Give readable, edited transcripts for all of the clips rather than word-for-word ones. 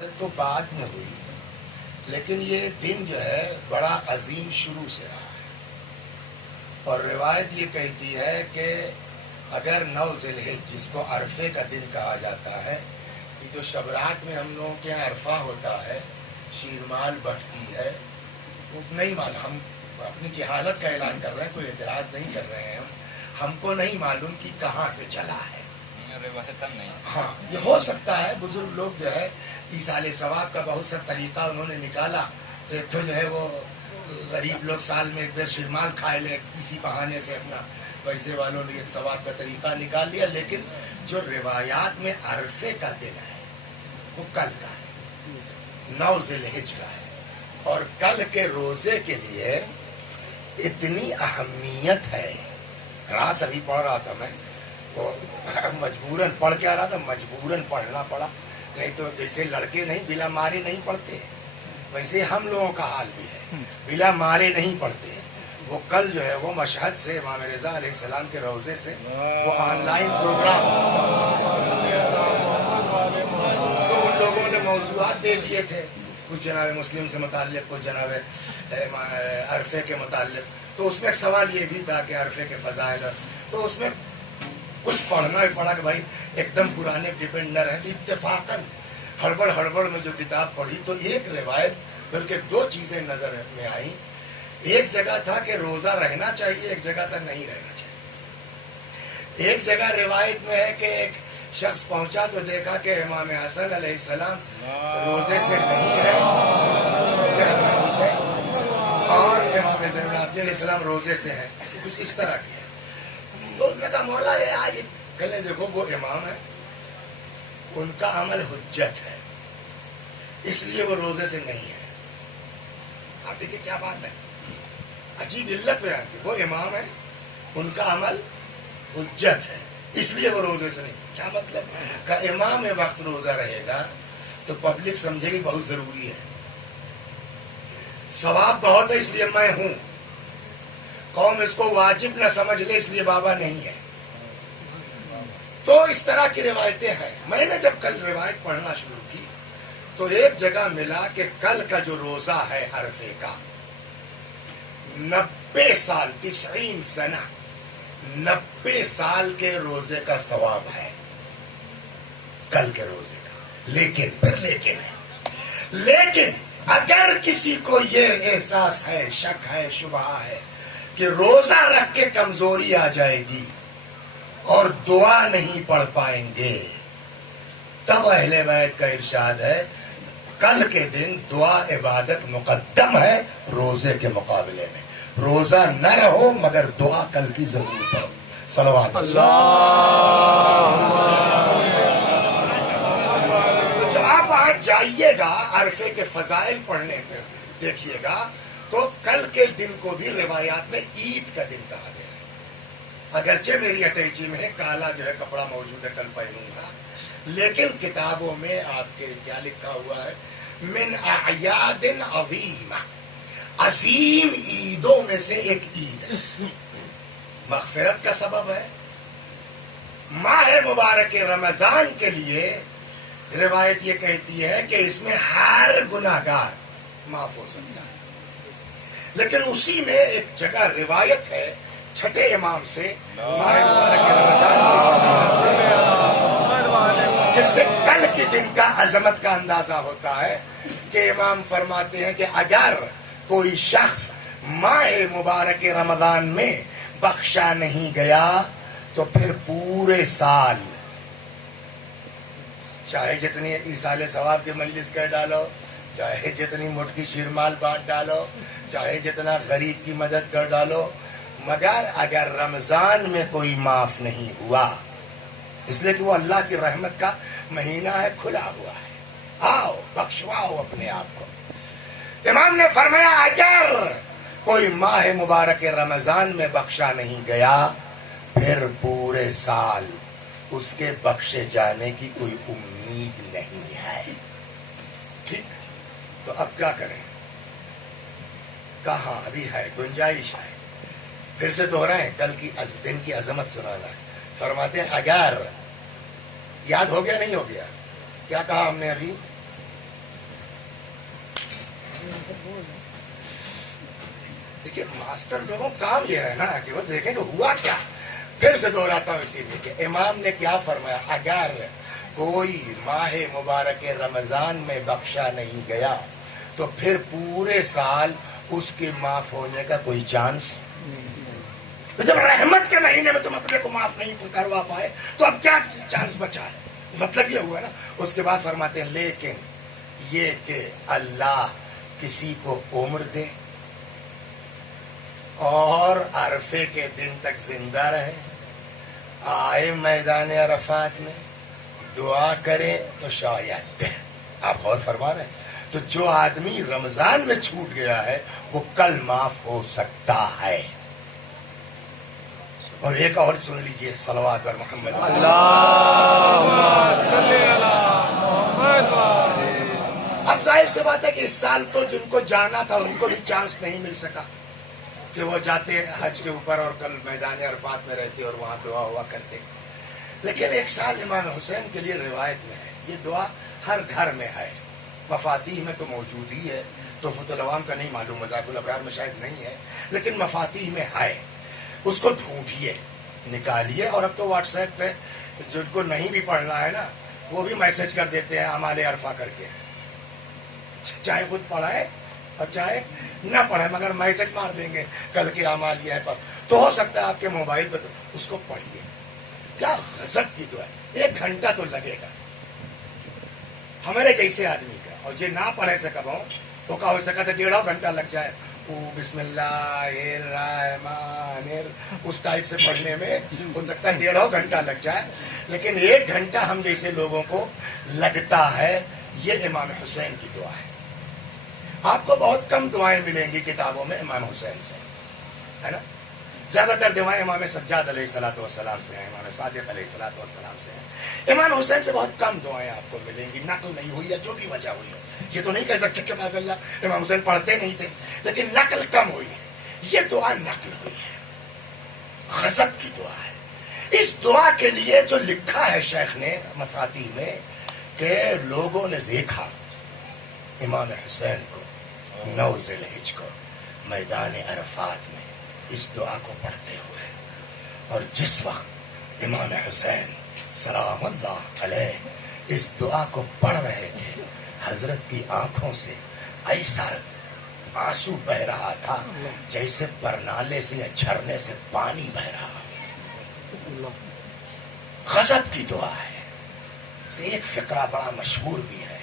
تو بعد میں ہوئی، لیکن یہ دن جو ہے بڑا عظیم شروع سے رہا ہے، اور روایت یہ کہتی ہے کہ اگر 9 ذی الحجہ جس کو عرفے کا دن کہا جاتا ہے، یہ جو شبرات میں ہم لوگوں کے یہاں عرفہ ہوتا ہے، شیرمال بٹتی ہے، وہ نہیں معلوم، ہم اپنی جہالت کا اعلان کر رہے ہیں، کوئی اعتراض نہیں کر رہے ہیں، ہم کو نہیں معلوم کہ کہاں سے چلا ہے۔ ہاں، یہ ہو سکتا ہے بزرگ لوگ جو ہے ایصال ثواب کا بہت سا طریقہ انہوں نے نکالا، ایک تو جو ہے وہ غریب لوگ سال میں ایک بار شیرمال کھائے لے، کسی بہانے سے اپنا پیسے والوں نے ایک ثواب کا طریقہ نکال لیا، لیکن جو روایات میں عرفے کا دن ہے وہ کل کا ہے، 9 ذی الحجہ کا ہے، اور کل کے روزے کے لیے اتنی اہمیت ہے۔ رات ابھی پڑھ رہا تھا میں، وہ مجبوراً پڑھ کے آ رہا تھا، مجبوراً پڑھنا پڑا، نہیں تو جیسے لڑکے نہیں بلا مارے نہیں پڑھتے، ویسے ہم لوگوں کا حال بھی ہے، بلا مارے نہیں پڑھتے۔ وہ کل جو ہے وہ مشہد سے امام رضا علیہ السلام کے روضے سے وہ آن لائن پروگرام، تو ان لوگوں نے موضوعات دے دیے تھے، کچھ جناب مسلم سے متعلق، کچھ جناب عرفے کے متعلق، تو اس میں ایک سوال یہ بھی تھا کہ عرفے کے فضائل، تو اس میں کچھ پڑھنا ہی پڑا کہ بھائی ایک دم پرانے ڈپینڈ نہ رہے، اتفاقاً ہڑبڑ میں جو کتاب پڑھی تو ایک روایت بلکہ 2 چیزیں نظر میں آئیں۔ ایک جگہ تھا کہ روزہ رہنا چاہیے، ایک جگہ تھا نہیں رہنا چاہیے۔ ایک جگہ روایت میں ہے کہ ایک شخص پہنچا تو دیکھا کہ امام حسن علیہ السلام روزے سے نہیں ہے، اور امام زین العابدین علیہ السلام روزے سے ہیں، کچھ اس طرح کی ہے۔ تو اس نے کہا مولا یہ آج کہلے دیکھو وہ امام ہے، ان کا عمل حجت ہے، اس لیے وہ روزے سے نہیں ہے۔ آپ دیکھیں کیا بات ہے، عجیب علت بیان کی، وہ امام ہے، ان کا عمل حجت ہے، اس لیے وہ روزے سے نہیں۔ کیا مطلب کہ امام وقت روزہ رہے گا تو پبلک سمجھے گی بہت ضروری ہے، ثواب بہت ہے اس لیے میں ہوں، قوم اس کو واجب نہ سمجھ لے اس لیے بابا نہیں ہے۔ تو اس طرح کی روایتیں ہیں۔ میں نے جب کل روایت پڑھنا شروع کی تو ایک جگہ ملا کہ کل کا جو روزہ ہے عرفے کا، 90 سال 90 سنہ 90 سال کے روزے کا ثواب ہے کل کے روزے کا۔ لیکن اگر کسی کو یہ احساس ہے، شک ہے، شبہ ہے کہ روزہ رکھ کے کمزوری آ جائے گی اور دعا نہیں پڑھ پائیں گے، تب اہل بیت کا ارشاد ہے کل کے دن دعا عبادت مقدم ہے روزے کے مقابلے میں۔ روزہ نہ رہو مگر دعا کل کی ضرور پڑھو۔ صلوات تو جب آپ وہاں جائیے گا عرفے کے فضائل پڑھنے میں دیکھیے گا تو کل کے دن کو بھی روایات میں عید کا دن کہا گیا ہے۔ اگرچہ میری اٹیچی میں کالا جو ہے کپڑا موجود ہے، کل پہنوں گا، لیکن کتابوں میں آپ کے کیا لکھا ہوا ہے، من اعیاد عظیمہ، عظیم عیدوں میں سے ایک عید ہے، مغفرت کا سبب ہے۔ ماہ مبارک رمضان کے لیے روایت یہ کہتی ہے کہ اس میں ہر گناہگار معاف ہو سکتا ہے، لیکن اسی میں ایک جگہ روایت ہے چھٹے امام سے ماہ مبارک رمضان کی، جس سے کل کے دن کا عظمت کا اندازہ ہوتا ہے کہ امام فرماتے ہیں کہ اگر کوئی شخص ماہ مبارک رمضان میں بخشا نہیں گیا تو پھر پورے سال چاہے جتنی ایصال ثواب کی مجلس کر ڈالو، چاہے جتنی مٹکی شیرمال بانٹ ڈالو، چاہے جتنا غریب کی مدد کر ڈالو، مگر اگر رمضان میں کوئی معاف نہیں ہوا، اس لیے کہ وہ اللہ کی رحمت کا مہینہ ہے، کھلا ہوا ہے، آؤ بخشواؤ اپنے آپ کو۔ امام نے فرمایا اگر کوئی ماہ مبارک رمضان میں بخشا نہیں گیا پھر پورے سال اس کے بخشے جانے کی کوئی امید نہیں ہے۔ ٹھیک، تو اب کیا کریں؟ کہاں ابھی ہے گنجائش ہے، پھر سے دوہرائیں، کل کی دن کی عظمت سنانا ہے۔ فرماتے ہیں اگر یاد ہو گیا نہیں ہو گیا، کیا کہا ہم نے ابھی؟ دیکھیے ماسٹر لوگوں کام یہ ہے نا کہ وہ دیکھیں کہ ہوا کیا. پھر سے دوہراتا ہوں اسی لیے کہ امام نے کیا فرمایا, اگر کوئی ماہ مبارک رمضان میں بخشا نہیں گیا تو پھر پورے سال اس کے معاف ہونے کا کوئی چانس. تو جب رحمت کے مہینے میں تم اپنے کو معاف نہیں کروا پائے تو اب کیا چانس بچا ہے؟ مطلب یہ ہوا نا. اس کے بعد فرماتے ہیں لیکن یہ کہ اللہ کسی کو عمر دے اور عرفے کے دن تک زندہ رہے, آئے میدان عرفات میں دعا کرے تو شاید. آپ غور فرما رہے ہیں. تو جو آدمی رمضان میں چھوٹ گیا ہے وہ کل معاف ہو سکتا ہے. اور ایک اور سن لیجئے, صلوات پر محمد. اب ظاہر سی بات ہے کہ اس سال تو جن کو جانا تھا ان کو بھی چانس نہیں مل سکا کہ وہ جاتے حج کے اوپر اور کل میدان عرفات میں رہتے اور وہاں دعا ہوا کرتے. لیکن ایک سال امام حسین کے لیے روایت میں ہے, یہ دعا ہر گھر میں ہے. مفاتیح میں تو موجود ہی ہے, تحفۃ العوام کا نہیں معلوم, مذاہب الابرار میں شاید نہیں ہے, لیکن مفاتیح میں ہے. اس کو ڈھونڈیے, نکالیے, اور اب تو واٹس ایپ پہ جن کو نہیں بھی پڑھنا ہے نا وہ بھی میسج کر دیتے ہیں اعمال عرفہ کر کے, چاہے خود پڑھائے اور چاہے نہ پڑھے مگر میسج مار دیں گے کل کے اعمال یہ ہے پر. تو ہو سکتا ہے آپ کے موبائل پہ تو اس کو پڑھیے. کیا غضب کی دعا ہے, 1 گھنٹہ تو لگے گا ہمارے جیسے آدمی کا, اور یہ نہ پڑھے سے کب ہوں تو کا ہو سکا تو 1.5 گھنٹہ لگ جائے. بسم اللہ الرحمن اس ٹائپ سے پڑھنے میں ہو سکتا ہے 1.5 گھنٹہ لگ جائے, لیکن 1 گھنٹہ ہم جیسے لوگوں کو لگتا ہے. یہ امام حسین کی دعا ہے. آپ کو بہت کم دعائیں ملیں گی کتابوں میں امام حسین سے, ہے نا. زیادہ تر دعائیں امام سجاد علیہ الصلوۃ والسلام سے ہیں, امام صادق علیہ الصلوۃ والسلام سے ہیں. امام حسین سے بہت کم دعائیں آپ کو ملیں گی, نقل نہیں ہوئی ہے جو بھی وجہ ہوئی ہے. یہ تو نہیں کہہ سکتے کہ معاذ اللہ امام حسین پڑھتے نہیں تھے, لیکن نقل کم ہوئی ہے. یہ دعا نقل ہوئی ہے, غضب کی دعا ہے. اس دعا کے لیے جو لکھا ہے شیخ نے مفاتیح میں کہ لوگوں نے دیکھا امام حسین کو 9 ذی الحجہ کو میدان عرفات میں اس دعا کو پڑھتے ہوئے, اور جس وقت امام حسین سلام اللہ علیہ اس دعا کو پڑھ رہے تھے حضرت کی آنکھوں سے ایسا آنسو بہ رہا تھا جیسے برنالے سے یا جھرنے سے پانی بہ رہا. غضب کی دعا ہے. ایک فقرہ بڑا مشہور بھی ہے,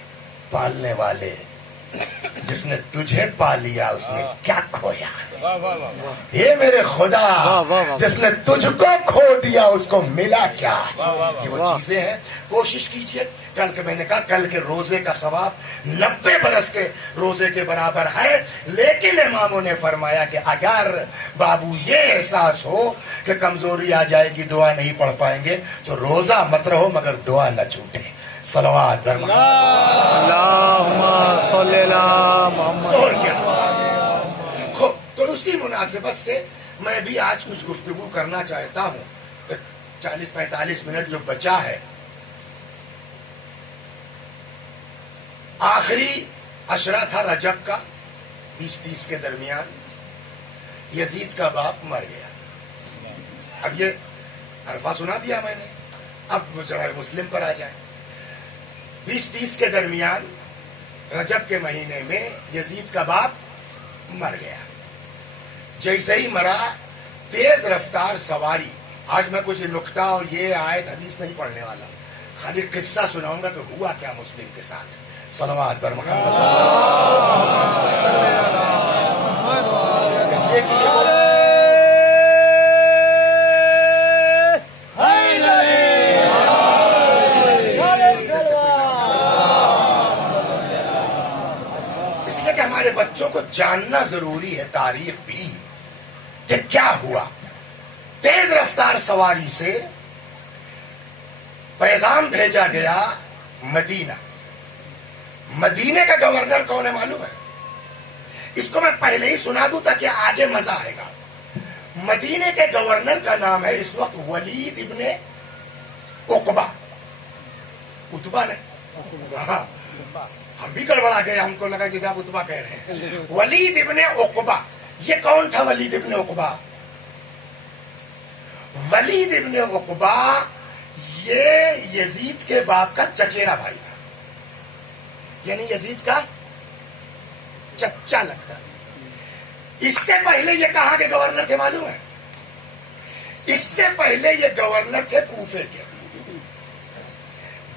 پالنے والے جس نے تجھے پا لیا اس نے کیا کھویا, یہ میرے خدا جس نے تجھ کو کھو دیا اس کو ملا کیا. یہ وہ چیزیں ہیں. کوشش کیجئے. کل کے میں نے کہا کل کے روزے کا ثواب 90 برس کے روزے کے برابر ہے, لیکن اماموں نے فرمایا کہ اگر بابو یہ احساس ہو کہ کمزوری آ جائے گی دعا نہیں پڑھ پائیں گے تو روزہ مت رہو مگر دعا نہ چھوٹے. صلوات بر محمد. اللہم صلی اللہ محمد. تو اسی مناسبت سے میں بھی آج کچھ گفتگو کرنا چاہتا ہوں. 40-45 منٹ جو بچا ہے, آخری عشرہ تھا رجب کا 20-30 کے درمیان. یزید کا باپ مر گیا. اب یہ عرفہ سنا دیا میں نے, اب ذرا مسلم پر آ جائیں. 20-30 کے درمیان رجب کے مہینے میں یزید کا باپ مر گیا. جیسے ہی مرا تیز رفتار سواری, آج میں کچھ نکتہ اور یہ آیت حدیث نہیں پڑھنے والا, خالی قصہ سناؤں گا کہ ہوا کیا مسلم کے ساتھ. صلوات بر محمد. اس لیے کہ ہمارے بچوں کو جاننا ضروری ہے تاریخ بھی کہ کیا ہوا. تیز رفتار سواری سے پیغام بھیجا گیا مدینہ. مدینے کا گورنر کون ہے معلوم ہے؟ اس کو میں پہلے ہی سنا دوں تاکہ آگے مزہ آئے گا. مدینے کے گورنر کا نام ہے اس وقت ولید ابن عقبہ. عتبہ نے, ہاں ہم بھی گڑبڑا گئے, ہم کو لگا جیسے آپ اتبا کہہ رہے ہیں. ولید ابن عقبہ, یہ کون تھا ولید ابن عقبہ؟ ولید ابن عقبہ یہ یزید کے باپ کا چچیرا بھائی تھا, یعنی یزید کا چچا لگتا تھا. اس سے پہلے یہ کہاں کے گورنر تھے معلوم ہے؟ اس سے پہلے یہ گورنر تھے کوفے کے.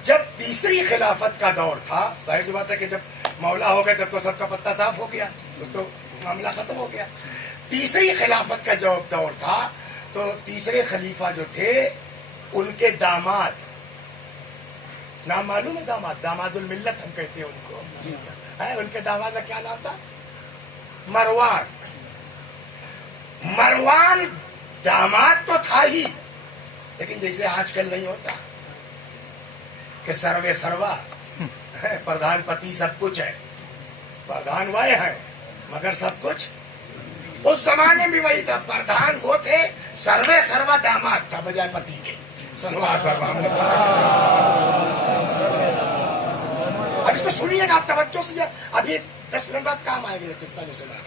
جب تیسری خلافت کا دور تھا, ظاہر سی بات ہے کہ جب مولا ہو گئے تب تو سب کا پتہ صاف ہو گیا, تو معاملہ ختم ہو گیا. تیسری خلافت کا جو دور تھا تو تیسرے خلیفہ جو تھے ان کے داماد, نام معلوم ہے داماد, داماد الملت ہم کہتے ہیں ان کو. ان کے داماد کا کیا نام تھا؟ مروان. مروان داماد تو تھا ہی, لیکن جیسے آج کل نہیں ہوتا کہ سروے سروا پردھان پتی سب کچھ ہے, پردھان وائے ہیں مگر سب کچھ. اس زمانے میں وہی تھا, پردھان وہ تھے, سروے سروا داماد تھا بجائے پتی کے. صلوات پر محمد. اب اس کو سنیے نا آپ توجہ سے, اب یہ 10 منٹ بعد کام آئے گا یہ قصہ جو سنا.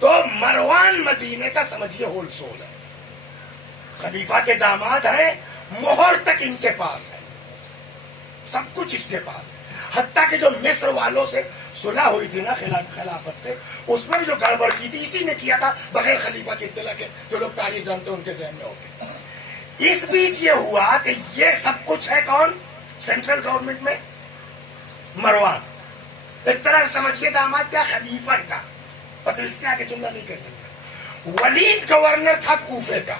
تو مروان مدینے کا سمجھیے ہول سول ہے, خلیفہ کے داماد ہیں, مہر تک ان کے پاس ہے, سب کچھ اس کے پاس ہے. حتیٰ کہ جو مصر والوں سے صلح ہوئی تھی نا خلافت سے, اس میں بھی جو گڑبڑ کی تھی اسی نے کیا تھا بغیر خلیفہ کی اطلاع کے. جو لوگ تاریخ جانتے ہیں ان کے ذہن میں ہوتے. اس بیچ یہ ہوا کہ یہ سب کچھ ہے کون سینٹرل گورنمنٹ میں؟ مروان. ایک طرح سے سمجھیے داماد کیا خلیفہ تھا, بس اس کے آگے جملہ نہیں کہہ سکتا. ولید گورنر تھا کوفے کا,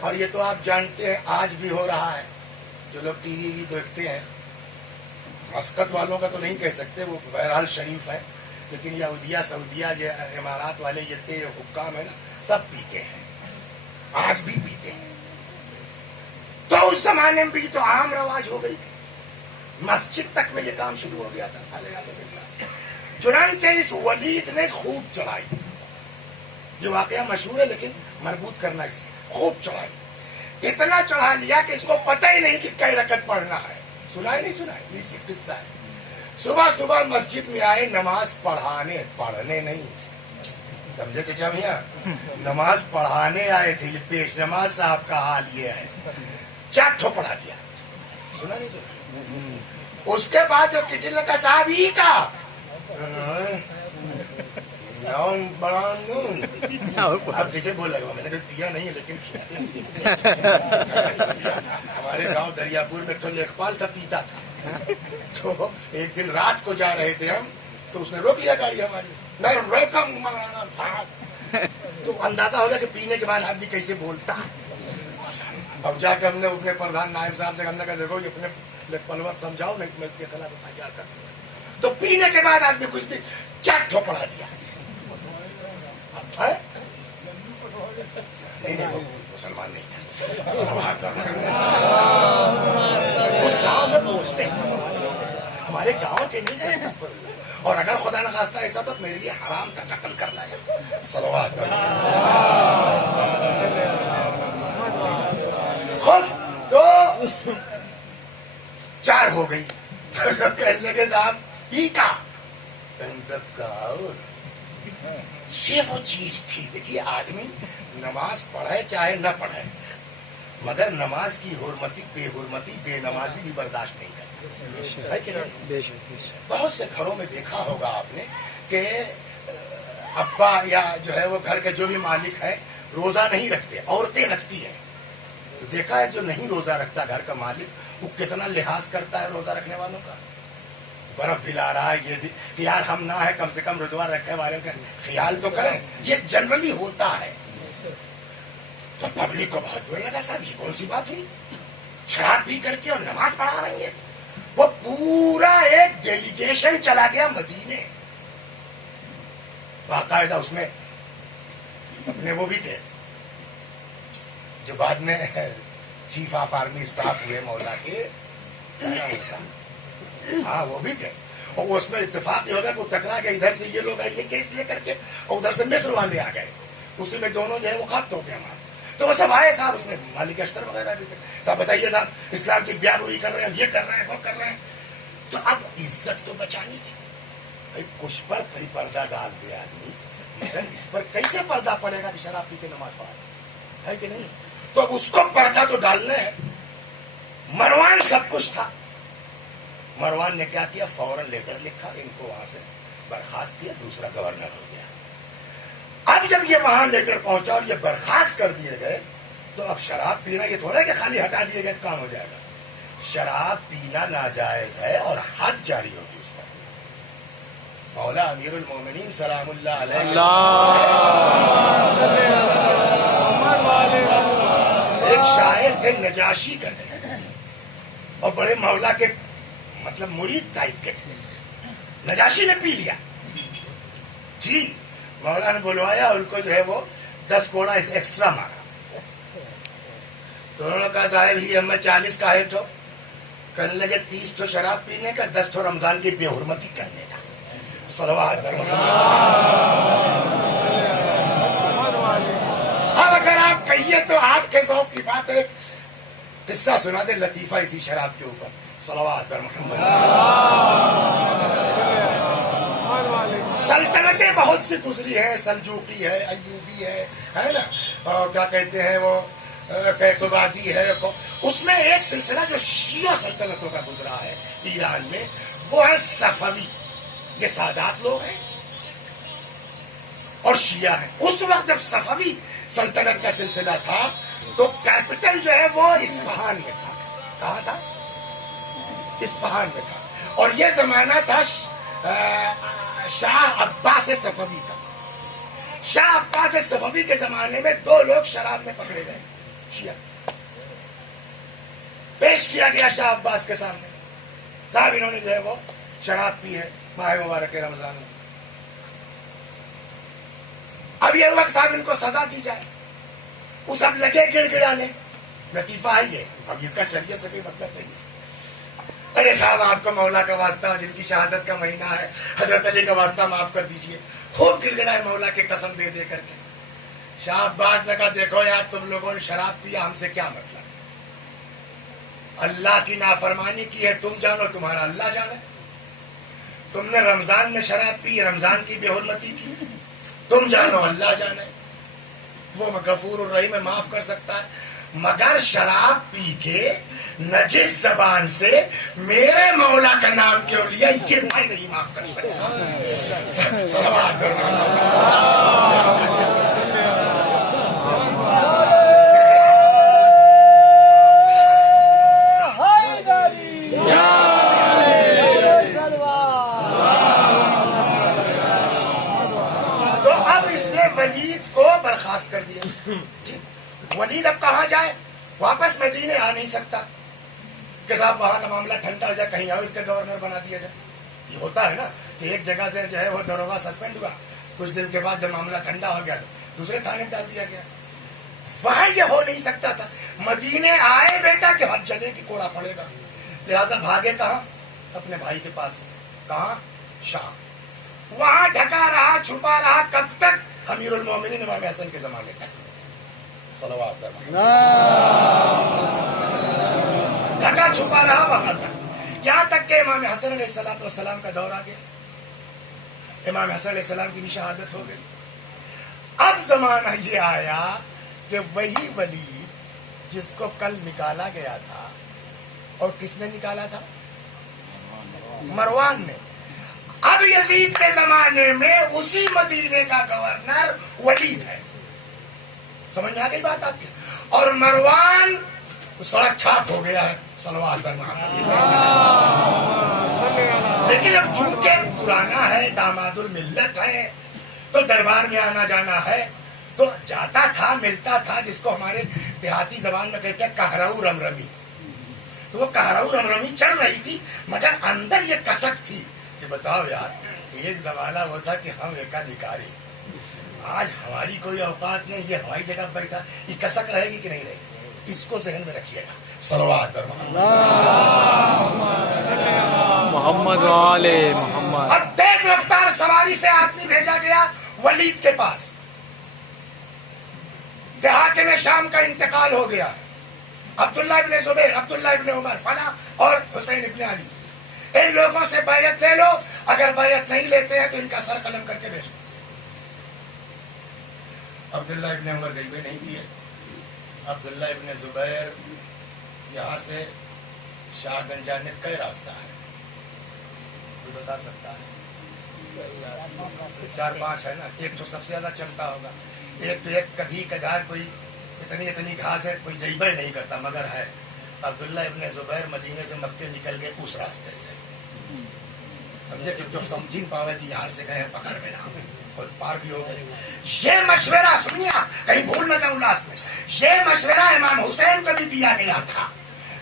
اور یہ تو آپ جانتے ہیں آج بھی ہو رہا ہے. جو لوگ ٹی وی دیکھتے ہیں, مسقط والوں کا تو نہیں کہہ سکتے, وہ بہرحال شریف ہے, لیکن یہودیہ سعودیہ جو امارات والے یہ حکام ہے نا, سب پیتے ہیں, آج بھی پیتے ہیں. تو اس زمانے میں بھی تو عام رواج ہو گئی تھی, مسجد تک میں یہ کام شروع ہو گیا تھا. چنانچہ اس ولید نے خوب چڑھائی, یہ واقعہ مشہور ہے لیکن مربوط کرنا اس سے, خوب چڑھائی. اتنا چڑھا لیا کہ اس کو پتہ ہی نہیں کہ کئی رکعت پڑھنا ہے. سنا ہی نہیں سنا, یہ سی قصہ ہے. صبح صبح مسجد میں آئے نماز پڑھانے, پڑھنے نہیں, سمجھے کہ جب یہاں نماز پڑھانے آئے تھے. یہ پیش نماز صاحب کا حال یہ ہے, 4 ٹھو پڑھا دیا. سنا نہیں سنا. اس کے بعد جب کسی نے کہا صاحب ہی کا اب کسے بول لگا, میں نے کہا پیا نہیں ہے لیکن ہمارے گاؤں دریا پور میں تو لیکھپال تھا, پیتا تھا. تو ایک دن رات کو جا رہے تھے ہم, تو اس نے روک لیا گاڑی ہماری. میں روکا صاحب, تو اندازہ ہو گیا کہ پینے کے بعد آدمی کیسے بولتا ہے. اب جا کے ہم نے اپنے پردھان نائب صاحب سے ہم نے کہا دیکھو یہ اپنے لیکپل سمجھاؤ, نہیں تو میں اس کے خلاف تیار کر دوں. تو پینے کے بعد آدمی کچھ بھی 4 ٹھو پڑھا دیا. نہیں وہ مسلمان نہیں تھا. اس گاؤں میں پوچھتے ہمارے گاؤں کے نہیں, اور اگر خدا نخواستہ ایسا تو میرے لیے حرام کا قتل کرنا ہے. صلوات خود تو 4 ہو گئی. کہنے کے صاحب ای کا یہ وہ چیز تھی. دیکھیے آدمی نماز پڑھے چاہے نہ پڑھے, مگر نماز کی حرمتی بے حرمتی بے نمازی بھی برداشت نہیں کرتی. بہت سے گھروں میں دیکھا ہوگا آپ نے کہ ابا یا جو ہے وہ گھر کے جو بھی مالک ہے روزہ نہیں رکھتے, عورتیں رکھتی ہیں. دیکھا ہے جو نہیں روزہ رکھتا گھر کا مالک, وہ کتنا لحاظ کرتا ہے روزہ رکھنے والوں کا. برف پلا رہا ہے, یہ بھی کہ یار ہم نہ ہے کم سے کم روزہ رکھنے والوں کا خیال تو کریں. یہ جنرلی ہوتا ہے. تو پبلک کو بہت برا لگا, صاحب یہ کون سی بات ہوئی, شراب پی کر کے اور نماز پڑھا رہی ہے. وہ پورا ایک ڈیلیگیشن چلا گیا مدینے, باقاعدہ اس میں اپنے وہ بھی تھے جو بعد میں چیف آف آرمی اسٹاف ہوئے مولا کے, ہاں وہ بھی تھے. اور اس میں اتفاق یہ ہوگا کہ ٹکرا کے ادھر سے یہ لوگ آئے یہ کیس لے کر کے, اور ادھر سے مصر والے آ گئے. اسی میں دونوں جو ہے وہ خط ہو گئے ہمارے. تو وہ سب آئے صاحب, اس میں مالک اشتر وغیرہ بھی تھے. صاحب بتائیے صاحب اسلام کی بیان ہوئی کر رہے ہیں, یہ کر رہے ہیں, وہ کر رہے ہیں. تو اب عزت تو بچانی تھی بھائی، کچھ پر کئی پردہ ڈال دے آدمی، مگر اس پر کیسے پردہ پڑے گا کہ شراب پی کے نماز پڑھا ہے کہ نہیں؟ تو اب اس کو پردہ تو ڈالنا ہے. مروان سب کچھ تھا. مروان نے کیا کیا؟ فوراً لیٹر لکھا، ان کو وہاں سے برخاست کیا، دوسرا گورنر ہو گیا. اب جب یہ وہاں لیٹر پہنچا اور یہ برخاست کر دیے گئے تو اب شراب پینا یہ تھوڑا کہ خالی ہٹا دیے گئے تو کام ہو جائے گا. شراب پینا ناجائز ہے اور حد جاری ہوگی اس پر. مولا امیر المومنین سلام اللہ علیہ ایک شاعر تھے نجاشی کا اور بڑے مولا کے مطلب مرید ٹائپ کے تھے. نجاشی نے پی لیا جی، مولا نے بلوایا ان کو، جو ہے وہ 10 کوڑا ایکسٹرا مارا. تو انہوں نے کہا صاحب ہی ہمیں 40 کا ہے تو کرنے لگے 30 تو شراب پینے کا، 10 تو رمضان کی بے حرمتی کرنے کا. صلوات اب اگر آپ کہیے تو آپ کے ذوق کی بات ہے. قصہ سنا دے لطیفہ اسی شراب کے اوپر. صلوات محمد. سلطنتیں بہت سی گزری ہیں، سلجوقی ہے، ایوبی ہے نا، اور کیا کہتے ہیں وہ قیقبادی ہے. اس میں ایک سلسلہ جو شیعہ سلطنتوں کا گزرا ہے ایران میں، وہ ہے صفوی. یہ سادات لوگ ہیں اور شیعہ ہیں. اس وقت جب صفوی سلطنت کا سلسلہ تھا تو کیپٹل جو ہے وہ اصفہان میں تھا. کہاں تھا؟ اصفہان میں تھا. اور یہ زمانہ تھا شاہ عباس صفوی کا. شاہ عباس صفوی کے زمانے میں 2 لوگ شراب میں پکڑے گئے شیعہ. پیش کیا گیا شاہ عباس کے سامنے، صاحب انہوں نے جو ہے وہ شراب پی ہے ماہ مبارک رمضان میں. اب یہ وقت صاحب ان کو سزا دی جائے. وہ سب لگے گڑ گڑانے. لطیفہ آئی ہے، اب اس کا شریعت سے کوئی مطلب نہیں. ارے صاحب آپ کو مولا کا واسطہ، جن کی شہادت کا مہینہ ہے، حضرت علی کا واسطہ معاف کر دیجئے. خوب گڑ گڑائے مولا کی قسم دے دے کر کے. شاہ عباس نے کہا دیکھو یار، تم لوگوں نے شراب پیا، ہم سے کیا مطلب؟ اللہ کی نافرمانی کی ہے، تم جانو، تمہارا اللہ جانے. تم نے رمضان میں شراب پی، رمضان کی بے حرمتی کی، تم جانو، اللہ جانے. وہ غفور الرحیم ہے، معاف کر سکتا ہے. مگر شراب پی کے نجس زبان سے میرے مولا کا نام کیوں لیا، یہ میں نہیں معاف کر سکتا. صلوات ولید کو برخاست کر دیا. ولید اب کہاں جائے؟ واپس مدینے آ نہیں سکتا کہ صاحب وہاں کا معاملہ ٹھنڈا ہو جائے، کہیں اور کے گورنر بنا دیا جائے. یہ ہوتا ہے نا کہ ایک جگہ سے جو ہے وہ داروغہ سسپینڈ ہوا، کچھ دن کے بعد جب معاملہ ٹھنڈا ہو گیا تو دوسرے تھانے میں ڈال دیا گیا. وہاں یہ ہو نہیں سکتا تھا. مدینے آئے بیٹا کہ ہاتھ جلے کہ کوڑا پڑے گا، لہذا بھاگے کہاں؟ اپنے بھائی کے پاس. کہاں؟ شام. وہاں ڈھکا رہا، چھپا رہا. کب تک؟ امیر المومنین امام حسن کے زمانے تک. صلوات ڈھکا چھپا رہا وہاں تک، یہاں تک کہ امام حسن علیہ السلام کا دور آ گیا. امام حسن علیہ السلام کی بھی شہادت ہو گئی. اب زمانہ یہ آیا کہ وہی ولید جس کو کل نکالا گیا تھا، اور کس نے نکالا تھا؟ مروان نے. اب یزید کے زمانے میں اسی مدینے کا گورنر ولید ہے. سمجھ میں آ گئی بات آپ کی؟ اور مروان سڑک چھاپ ہو گیا ہے. صلوات لیکن اب چونکہ پرانا ہے، داماد الملت ہے، تو دربار میں آنا جانا ہے، تو جاتا تھا، ملتا تھا، جس کو ہمارے دیہاتی زبان میں کہتے ہیں کہرو رمرمی. تو وہ کہرو رمرمی چل رہی تھی، مگر اندر یہ کسک تھی کہ بتاؤ یار، ایک زمانہ وہ تھا کہ ہم ایکا نکاری، آج ہماری کوئی اوقات نہیں، یہ ہوائی جگہ بیٹھا، یہ کسک رہے گی کہ نہیں رہے گی؟ اس کو ذہن میں رکھیے گا. صلوات محمد والے محمد. اب تیز رفتار سواری سے آدمی بھیجا گیا ولید کے پاس. دیہاتے میں شام کا انتقال ہو گیا. عبداللہ ابن زبیر، عبداللہ ابن عمر، فلاں اور حسین ابن علی ان لوگوں سے بیعت لے لو، اگر بیعت نہیں لیتے ہیں تو ان کا سر قلم کر کے بھیجو۔ عبداللہ ابن عمر غیبے نہیں کیے۔ عبداللہ ابن زبیر یہاں سے شاہ گنج جانے کا راستہ ہے، کوئی بتا سکتا ہے؟ 4-5 ہے نا، ایک تو سب سے زیادہ چلتا ہوگا، ایک تو ایک کبھی کدھار کوئی اتنی گھاس ہے کوئی جیبہ ہی نہیں کرتا، مگر ہے۔ عبداللہ ابن زبیر مدینے سے مکے نکل گئے اس راستے سے، سمجھے؟ جو سمجھ پاوے کہ یہاں سے گئے ہیں پکڑ میں نہ اور پار بھی ہو گئے۔ یہ مشورہ سنیے، کہیں بھول نہ جاؤں لاسٹ میں، یہ مشورہ امام حسین کو بھی دیا گیا تھا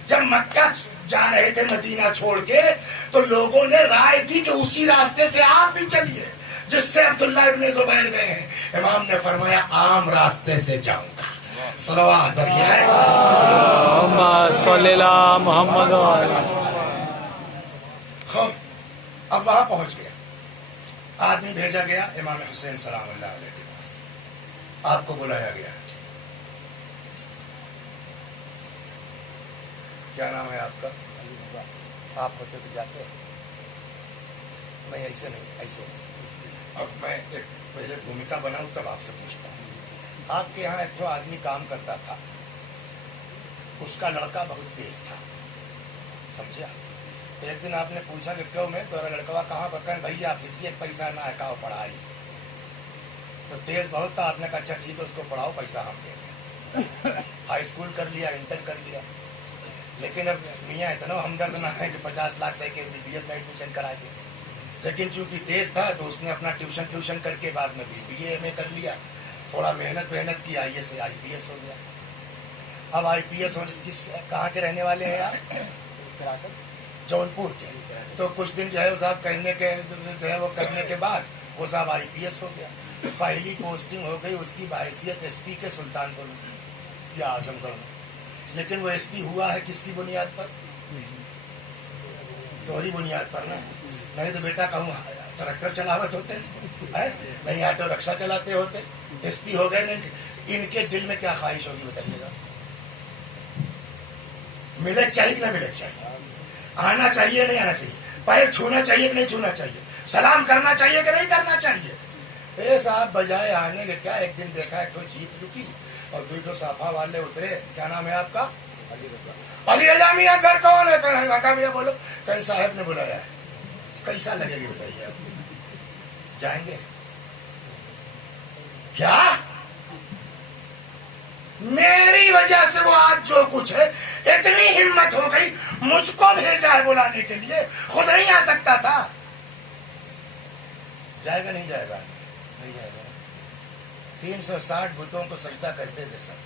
جب مکہ جا رہے تھے مدینہ چھوڑ کے، تو لوگوں نے رائے دی کہ اسی راستے سے آپ بھی چلیے جس سے عبداللہ ابن زبیر گئے ہیں۔ امام نے فرمایا عام راستے سے جاؤں گا۔ صلوات پڑھیے محمد صلی اللہ محمد وعلی۔ خوب اب وہاں پہنچ گیا، آدمی بھیجا گیا امام حسین سلام اللہ علیہ کے پاس، آپ کو بلایا گیا۔ کیا نام ہے آپ کا؟ آپ ہوتے تو جاتے؟ نہیں ایسے نہیں، ایسے نہیں۔ اب میں ایک پہلے بھومکا بناؤں تب آپ سے پوچھتا ہوں۔ آپ کے یہاں ایک آدمی کام کرتا تھا، اس کا لڑکا بہت تیز تھا، سمجھے آپ؟ ایک دن آپ نے پوچھا کہ کیوں میں تیرا لڑکا کہاں پر؟ کہیں بھائی آپ کسی ایک پیسہ نہ ہے کہا پڑھائی، تو تیز بہت تھا۔ آپ نے کہا اچھا ٹھیک ہے اس کو پڑھاؤ، پیسہ ہم دیں گے۔ ہائی اسکول کر لیا، انٹر کر لیا، لیکن اب میاں اتنا ہمدرد نہ ہے کہ 50 لاکھ دے کے MBBS میں ایڈمیشن کرا دے، لیکن چونکہ تیز تھا تو اس نے اپنا ٹیوشن کر کے بعد میں BBA MA کر لیا، تھوڑا محنت کی، IAS سے IPS ہو گیا۔ اب IPS کہاں کے رہنے والے ہیں آپ؟ جونپور کے۔ تو کچھ دن جو ہے صاحب کہنے کے جو ہے وہ کرنے کے بعد وہ صاحب IPS ہو گیا، پہلی پوسٹنگ ہو گئی اس کی بحیثیت SP کے سلطان پور یا اعظم گڑھ میں، لیکن وہ SP ہوا ہے کس کی بنیاد پر؟ دوہری بنیاد پر نا، نہیں تو بیٹا کہوں ٹریکٹر چلاوت ہوتے نہیں، آٹو رکشا چلاتے ہوتے، SP ہو گئے نہیں۔ ان کے دل میں کیا خواہش ہوگی بتائیے گا؟ ملک چاہیے کہ نہ ملک چاہیے؟ آنا چاہیے نہیں آنا چاہیے؟ پیر چھونا چاہیے کہ نہیں چھونا چاہیے؟ سلام کرنا چاہیے کہ نہیں کرنا چاہیے؟ اے صاحب بجائے آنے کے کیا ایک دن دیکھا ایک تو جیپ رکی اور دوسرے صافہ والے اترے، کیا نام ہے آپ کا؟ علی رضا میاں، گھر کون ہے؟ میاں بولو، کہیں صاحب نے بلایا ہے۔ کیسا لگے گی بتائیے آپ؟ جائیں گے کیا؟ میری وجہ سے وہ آج جو کچھ ہے، اتنی ہمت ہو گئی مجھ کو بھیجا ہے بلانے کے لیے، خود نہیں آ سکتا تھا۔ جائے گا نہیں جائے گا؟ نہیں جائے گا۔ 360 بتوں کو سجدہ کرتے تھے سب،